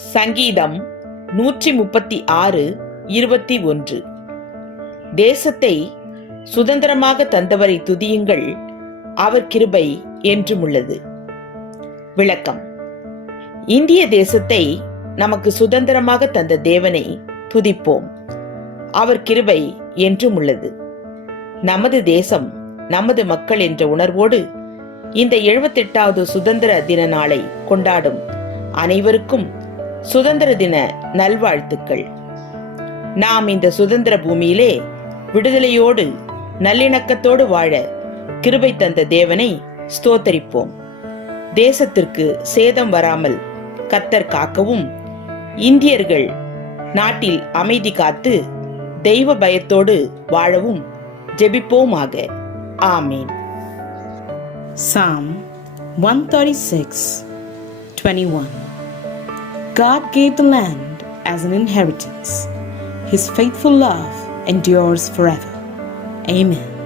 சங்கீதம் நூற்றி முப்பத்தி ஆறு இருபத்தி ஒன்று. தேசத்தை சுதந்திரமாக தந்தவரை துதியுங்கள் அவர் கிருபை என்றும் உள்ளது. விளக்கம். இந்திய தேசத்தை நமக்கு சுதந்திரமாக தந்த தேவனை துதிப்போம் அவர் கிருபை என்றும் உள்ளது. நமது தேசம் நமது மக்கள் என்ற உணர்வோடு இந்த எழுபத்தெட்டாவது சுதந்திர தின நாளை கொண்டாடும் அனைவருக்கும் சுதந்திர தின நல்வாழ்த்துக்கள். நாம் இந்த சுதந்திர பூமியிலே விடுதலையோடு நல்லிணக்கத்தோடு வாழ கிருபை தந்த தேவனை ஸ்தோத்தரிப்போம். தேசத்திற்கு சேதம் வராமல் கத்தர் காக்கவும் இந்தியர்கள் நாட்டில் அமைதி காத்து தெய்வ பயத்தோடு வாழவும் ஜெபிப்போமாக. ஆமீன். Psalm thirty six twenty one God gave the land as an inheritance. His faithful love endures forever. Amen.